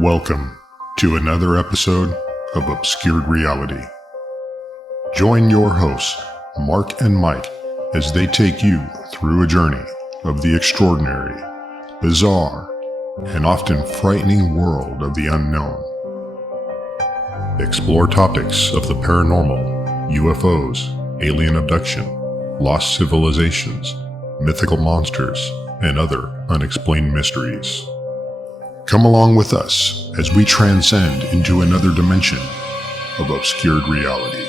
Welcome to another episode of Obscured Reality. Join your hosts, Mark and Mike, as they take you through a journey of the extraordinary, bizarre, and often frightening world of the unknown. Explore topics of the paranormal, UFOs, alien abduction, lost civilizations, mythical monsters, and other unexplained mysteries. Come along with us as we transcend into another dimension of obscured reality.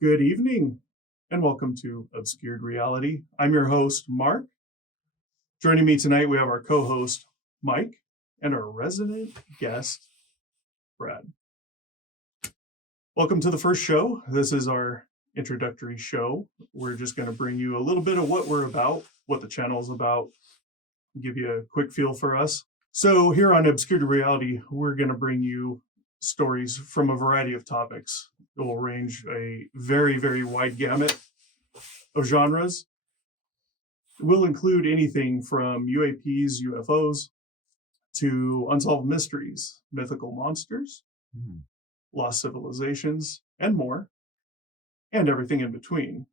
Good evening, and welcome to Obscured Reality. I'm your host, Mark. Joining me tonight, we have our co-host, Mike, and our resident guest, Brad. Welcome to the first show. This is our introductory show. We're just going to bring you a little bit of what we're about, what the channel is about, give you a quick feel for us. So here on Obscured Reality, we're going to bring you stories from a variety of topics. It will range a very, very wide gamut of genres. We'll include anything from UAPs, UFOs, to unsolved mysteries, mythical monsters, lost civilizations, and more, and everything in between.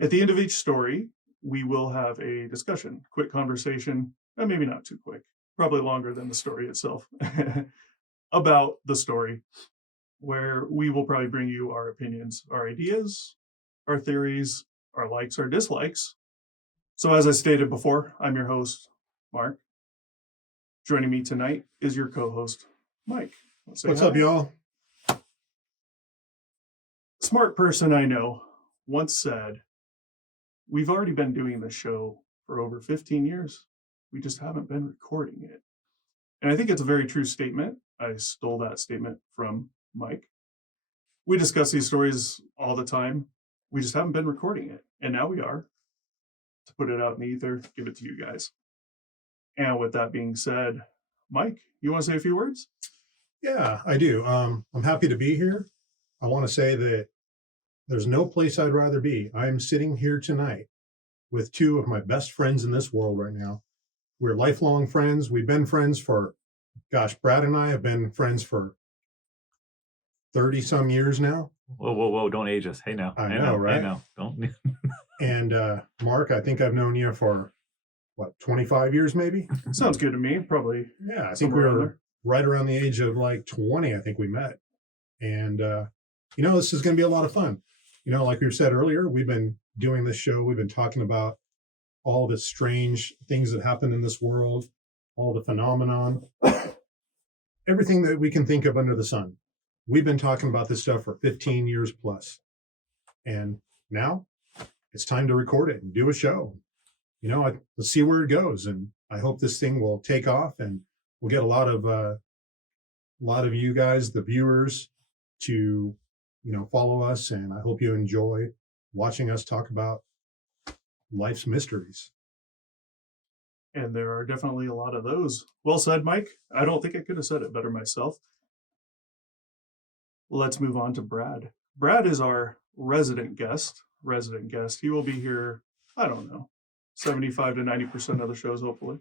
At the end of each story, we will have a discussion, quick conversation, and maybe not too quick, probably longer than the story itself, about the story, where we will probably bring you our opinions, our ideas, our theories, our likes, our dislikes. So as I stated before, I'm your host, Mark. Joining me tonight is your co-host, Mike. What's up, y'all? Smart person I know once said, "We've already been doing this show for over 15 years. We just haven't been recording it." And I think it's a very true statement. I stole that statement from Mike. We discuss these stories all the time. We just haven't been recording it. And now we are, to put it out in the ether, give it to you guys. And with that being said, Mike, you want to say a few words? Yeah, I do. I'm happy to be here. I want to say that there's no place I'd rather be. I'm sitting here tonight with two of my best friends in this world right now. We're lifelong friends. We've been friends for, Brad and I have been friends for 30 some years now. Whoa, don't age us. Hey now. I know, right? Hey now. Don't. And Mark, I think I've known you for, 25 years maybe? Sounds good to me, probably. Yeah, I think we were right around the age of 20, I think we met. And, this is going to be a lot of fun. Like we said earlier, we've been doing this show. We've been talking about all the strange things that happen in this world, all the phenomenon, everything that we can think of under the sun. We've been talking about this stuff for 15 years plus. And now it's time to record it and do a show. Let's see where it goes. And I hope this thing will take off and we'll get a lot of you guys, the viewers, to follow us, and I hope you enjoy watching us talk about life's mysteries. And there are definitely a lot of those. Well said, Mike. I don't think I could have said it better myself. Let's move on to Brad. Brad is our resident guest. He will be here, 75 to 90% of the shows, hopefully.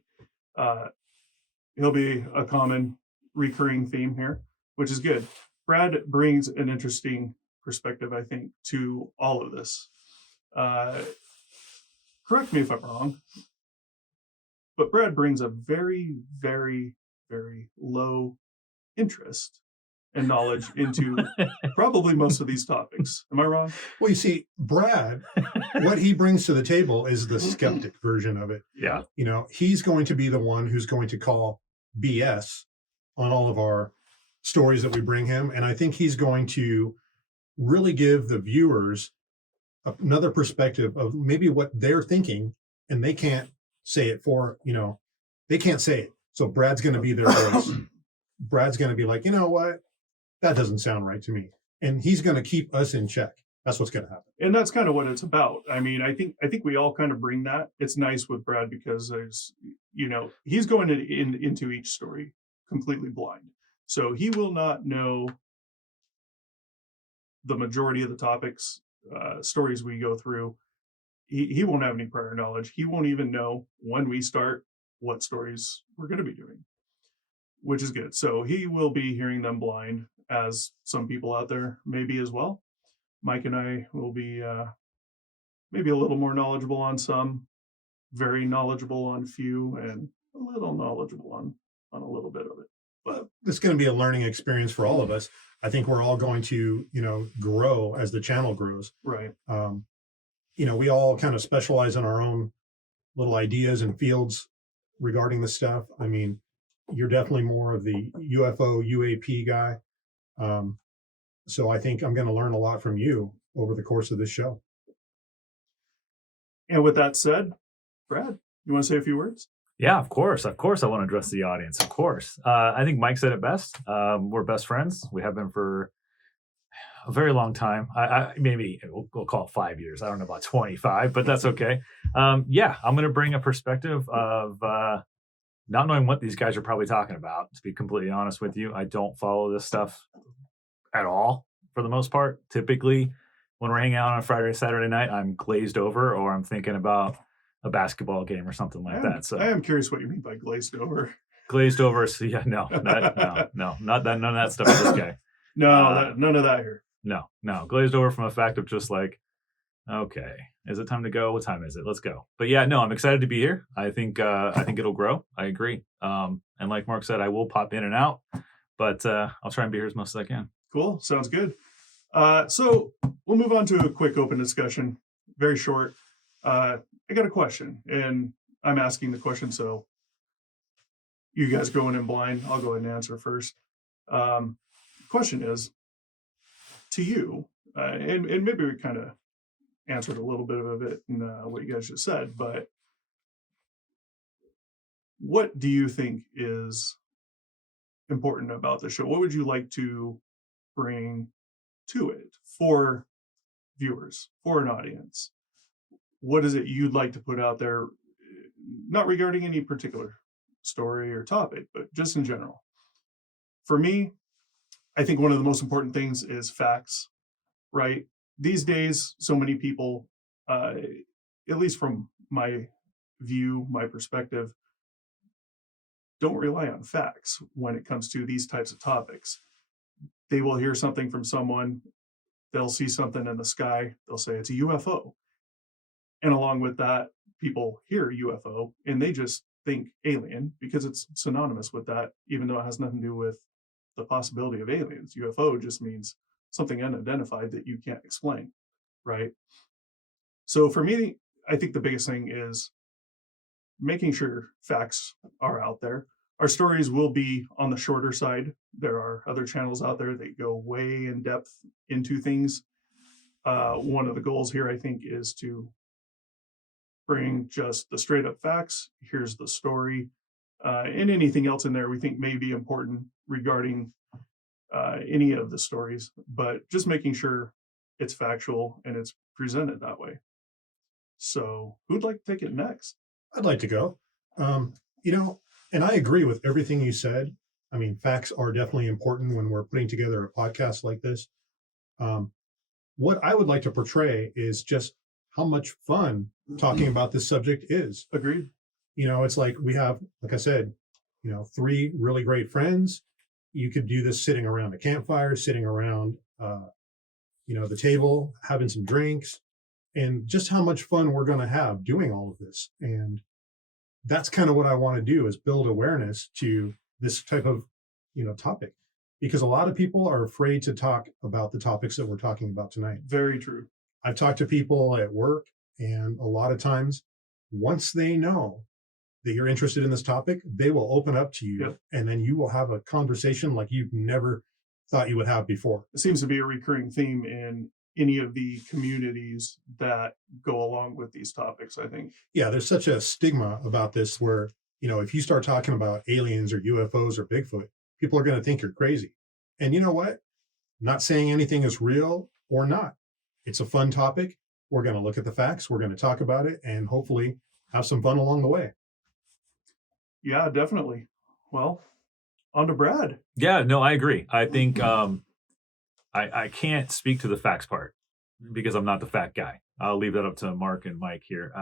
He'll be a common recurring theme here, which is good. Brad brings an interesting perspective, I think, to all of this. Correct me if I'm wrong, but Brad brings a very, very, very low interest and knowledge into probably most of these topics. Am I wrong? Well, you see, Brad, what he brings to the table is the skeptic version of it. Yeah. He's going to be the one who's going to call BS on all of our stories that we bring him. And I think he's going to really give the viewers another perspective of maybe what they're thinking, and they can't say it they can't say it. So Brad's going to be their voice. Brad's going to be like, you know what? That doesn't sound right to me. And he's going to keep us in check. That's what's going to happen. And that's kind of what it's about. I mean, I think we all kind of bring that. It's nice with Brad because there's, he's going into each story completely blind. So he will not know the majority of the topics, stories we go through. He won't have any prior knowledge. He won't even know when we start what stories we're going to be doing, which is good. So he will be hearing them blind, as some people out there may be as well. Mike and I will be maybe a little more knowledgeable on some, very knowledgeable on few, and a little knowledgeable on a little bit of it. But It's going to be a learning experience for all of us. I think we're all going to, grow as the channel grows. right, We all kind of specialize in our own little ideas and fields regarding this stuff. I mean, you're definitely more of the UFO, UAP guy. So I think I'm going to learn a lot from you over the course of this show. and with that said, Brad, you want to say a few words? Yeah, of course. Of course, I want to address the audience. Of course. I think Mike said it best. We're best friends. We have been for a very long time. Maybe we'll call it 5 years. I don't know about 25, but that's okay. Yeah, I'm going to bring a perspective of not knowing what these guys are probably talking about. To be completely honest with you, I don't follow this stuff at all for the most part. Typically, when we're hanging out on a Friday or Saturday night, I'm glazed over or I'm thinking about a basketball game or something like that. So I am curious what you mean by glazed over. Glazed over. So yeah, no, not that. None of that stuff for this guy. No, none of that here. No, glazed over from a fact of just like, okay, is it time to go? What time is it? Let's go. But yeah, no, I'm excited to be here. I think it'll grow. I agree. And like Mark said, I will pop in and out, but I'll try and be here as much as I can. Cool. Sounds good. So we'll move on to a quick open discussion. Very short. I got a question, and I'm asking the question, so you guys going in blind, I'll go ahead and answer first. The question is, to you, and maybe we kind of answered a little bit of it in what you guys just said, but what do you think is important about the show? What would you like to bring to it for viewers, for an audience? What is it you'd like to put out there, not regarding any particular story or topic, but just in general? For me, I think one of the most important things is facts, right? These days, so many people, at least from my view, my perspective, don't rely on facts when it comes to these types of topics. They will hear something from someone, they'll see something in the sky, they'll say it's a UFO. And along with that, people hear UFO and they just think alien because it's synonymous with that, even though it has nothing to do with the possibility of aliens. UFO just means something unidentified that you can't explain, right? So for me, I think the biggest thing is making sure facts are out there. Our stories will be on the shorter side. There are other channels out there that go way in depth into things. One of the goals here, I think, is to bring just the straight up facts. Here's the story, and anything else in there we think may be important regarding any of the stories, but just making sure it's factual and it's presented that way. So who'd like to take it next? I'd like to go. And I agree with everything you said. I mean, facts are definitely important when we're putting together a podcast like this. What I would like to portray is just how much fun talking about this subject is. Agreed. It's like we have, like I said, 3 really great friends. You could do this sitting around a campfire, sitting around, the table, having some drinks, and just how much fun we're going to have doing all of this. And that's kind of what I want to do, is build awareness to this type of, topic, because a lot of people are afraid to talk about the topics that we're talking about tonight. Very true. I've talked to people at work, and a lot of times, once they know that you're interested in this topic, they will open up to you. Yep. And then you will have a conversation like you've never thought you would have before. It seems to be a recurring theme in any of the communities that go along with these topics, I think. Yeah, there's such a stigma about this where, if you start talking about aliens or UFOs or Bigfoot, people are going to think you're crazy. And you know what? Not saying anything is real or not. It's a fun topic. We're going to look at the facts. We're going to talk about it and hopefully have some fun along the way. Yeah, definitely. Well, on to Brad. Yeah, no, I agree. I think I can't speak to the facts part because I'm not the fact guy. I'll leave that up to Mark and Mike here.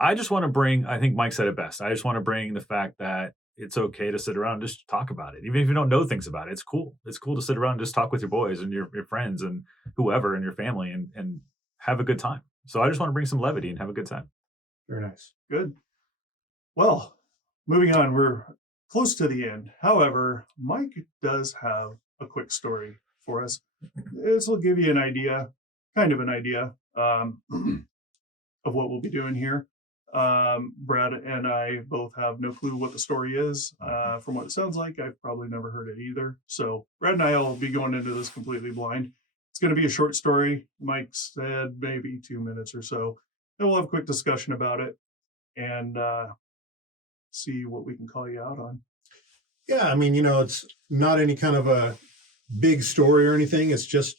I just want to bring, I think Mike said it best. I just want to bring the fact that it's okay to sit around and just talk about it. Even if you don't know things about it, it's cool. It's cool to sit around and just talk with your boys and your friends and whoever and your family and have a good time. So I just want to bring some levity and have a good time. Very nice. Good. Well, moving on, we're close to the end. However, Mike does have a quick story for us. This will give you an idea, kind of an idea, of what we'll be doing here. Brad and I both have no clue what the story is. From what it sounds like, I've probably never heard it either. So Brad and I will be going into this completely blind. It's going to be a short story. Mike said maybe 2 minutes or so. And we'll have a quick discussion about it and see what we can call you out on. Yeah, I mean, it's not any kind of a big story or anything. It's just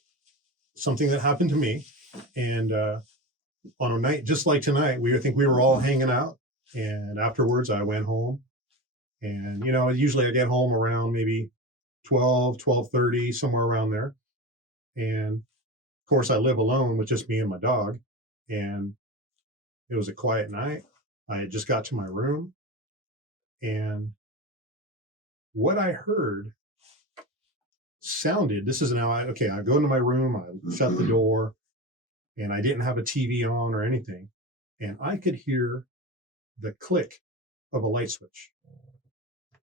something that happened to me. And on a night just like tonight, I think we were all hanging out. And afterwards, I went home. And, usually I get home around maybe 12:30, somewhere around there. And of course, I live alone with just me and my dog. And it was a quiet night. I had just got to my room. And what I heard sounded, this is now, I go into my room, I shut the door, and I didn't have a TV on or anything. And I could hear the click of a light switch.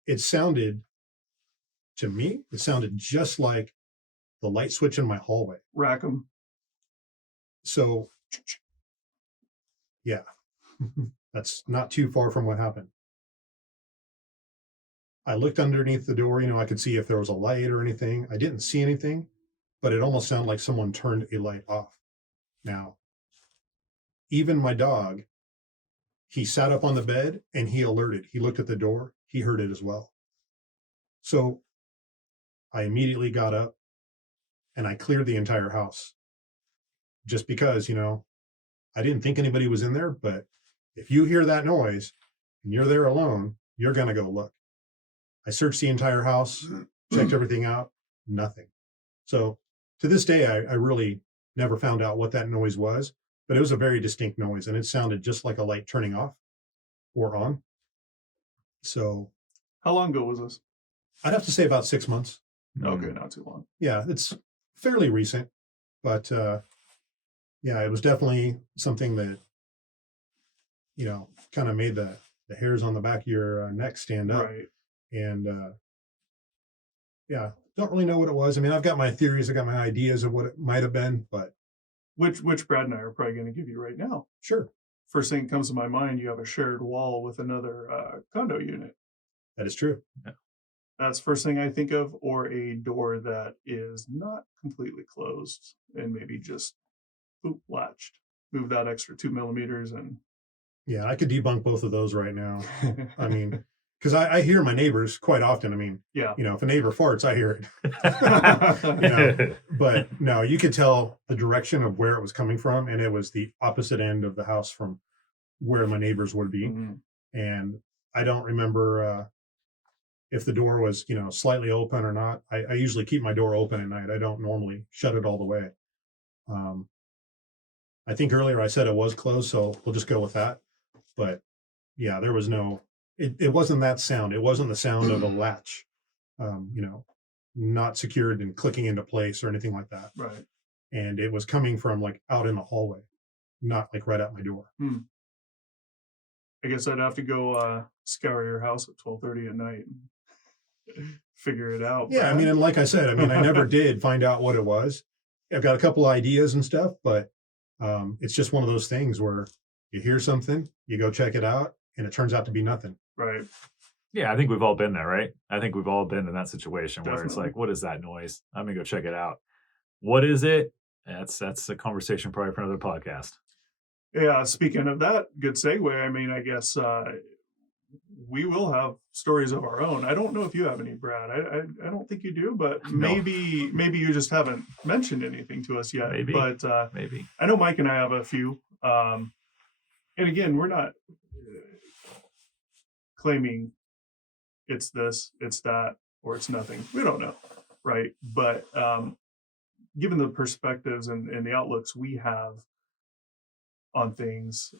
It sounded, to me, it sounded just like the light switch in my hallway. Rackham. So, yeah, that's not too far from what happened. I looked underneath the door, I could see if there was a light or anything. I didn't see anything, but it almost sounded like someone turned a light off. Now, even my dog, he sat up on the bed and he alerted. He looked at the door. He heard it as well. So I immediately got up and I cleared the entire house just because, I didn't think anybody was in there. But if you hear that noise and you're there alone, you're going to go look. I searched the entire house, checked everything out, nothing. So to this day, I really never found out what that noise was, but it was a very distinct noise and it sounded just like a light turning off or on. So how long ago was this? I'd have to say about 6 months. Okay, not too long. Yeah, it's fairly recent, but yeah, it was definitely something that, kind of made the hairs on the back of your neck stand up. Right. And yeah, don't really know what it was. I mean, I've got my theories, I got my ideas of what it might have been, but which Brad and I are probably going to give you right now. Sure. First thing that comes to my mind, you have a shared wall with another condo unit. That is true. Yeah. That's the first thing I think of, or a door that is not completely closed and maybe just latched. Move that extra 2 millimeters and. Yeah, I could debunk both of those right now. I mean, because I hear my neighbors quite often. I mean, yeah, if a neighbor farts, I hear it. But no, you could tell the direction of where it was coming from, and it was the opposite end of the house from where my neighbors would be. Mm-hmm. And I don't remember if the door was, slightly open or not. I usually keep my door open at night. I don't normally shut it all the way. I think earlier I said it was closed, so we'll just go with that. But yeah, there was it wasn't that sound. It wasn't the sound of a latch, not secured and clicking into place or anything like that. Right. And it was coming from like out in the hallway, not like right at my door. I guess I'd have to go scour your house at 12:30 at night and figure it out. Yeah, I mean, and like I said, I never did find out what it was. I've got a couple ideas and stuff, but it's just one of those things where you hear something, you go check it out, and it turns out to be nothing. Right. Yeah, I think we've all been there, right? I think we've all been in that situation where it's Definitely. like, what is that noise? I'm gonna go check it out. What is it? That's a conversation probably for another podcast. Yeah, speaking of that, good segue. I mean, I guess we will have stories of our own. I don't know if you have any, Brad. I don't think you do, but maybe you just haven't mentioned anything to us yet. Maybe. But Maybe. I know Mike and I have a few. And again, we're not claiming it's this, it's that, or it's nothing. We don't know, right? But given the perspectives and the outlooks we have on things,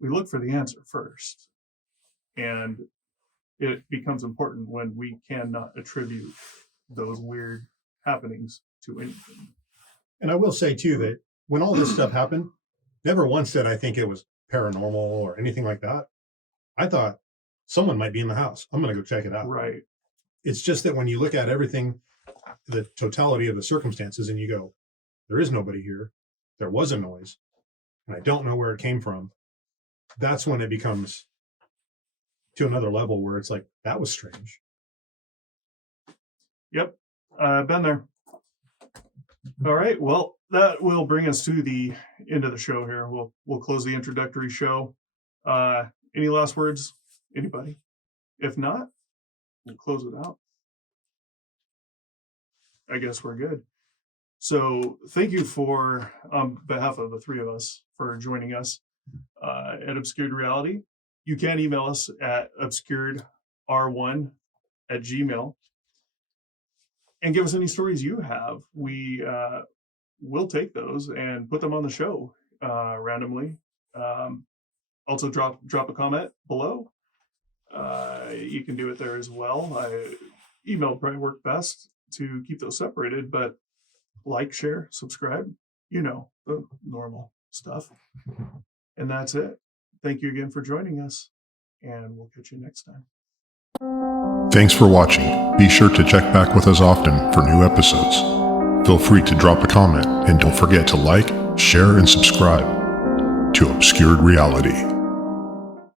we look for the answer first. And it becomes important when we cannot attribute those weird happenings to anything. And I will say too that when all this stuff happened, never once said I think it was paranormal or anything like that. I thought someone might be in the house. I'm going to go check it out. Right. It's just that when you look at everything, the totality of the circumstances, and you go, there is nobody here. There was a noise, and I don't know where it came from. That's when it becomes to another level where it's like, that was strange. Yep. Been there. All right. Well, that will bring us to the end of the show here. We'll close the introductory show. Any last words? Anybody? If not, we'll close it out. I guess we're good. So thank you for, on behalf of the three of us, for joining us at Obscured Reality. You can email us at obscuredr1@gmail.com and give us any stories you have. We will take those and put them on the show randomly. Also drop a comment below. You can do it there as well. Email probably work best to keep those separated, but like, share, subscribe, the normal stuff. And that's it. Thank you again for joining us, and we'll catch you next time. Thanks for watching. Be sure to check back with us often for new episodes. Feel free to drop a comment, and don't forget to like, share, and subscribe to Obscured Reality.